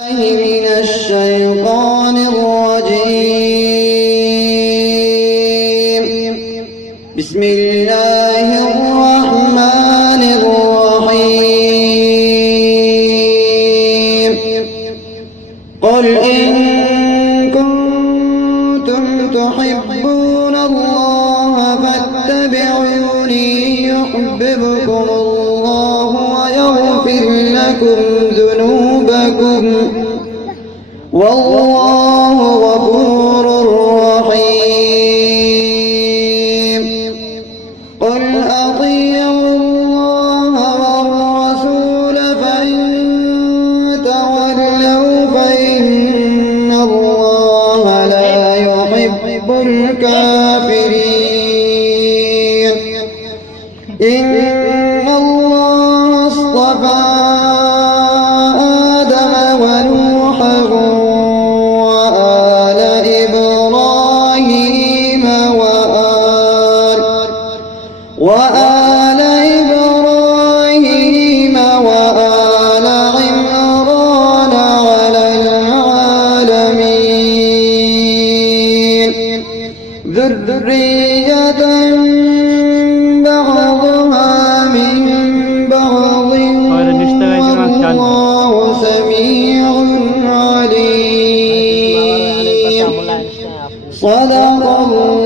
من الشيطان الرجيم. بسم الله الرحمن الرحيم. قل إن كنتم تحبون الله فاتبعوني يحببكم الله ويغفر لكم ذنوبكم والله غفور رحيم. قل أطيعوا الله والرسول فإن تولوا فإن الله لا يحب الكافرين. إن الله اصطفى آدم ونوحا وآل إبراهيم وآل عمران على العالمين ذرية بعضها من بعض والله سميع عليم. صدق الله.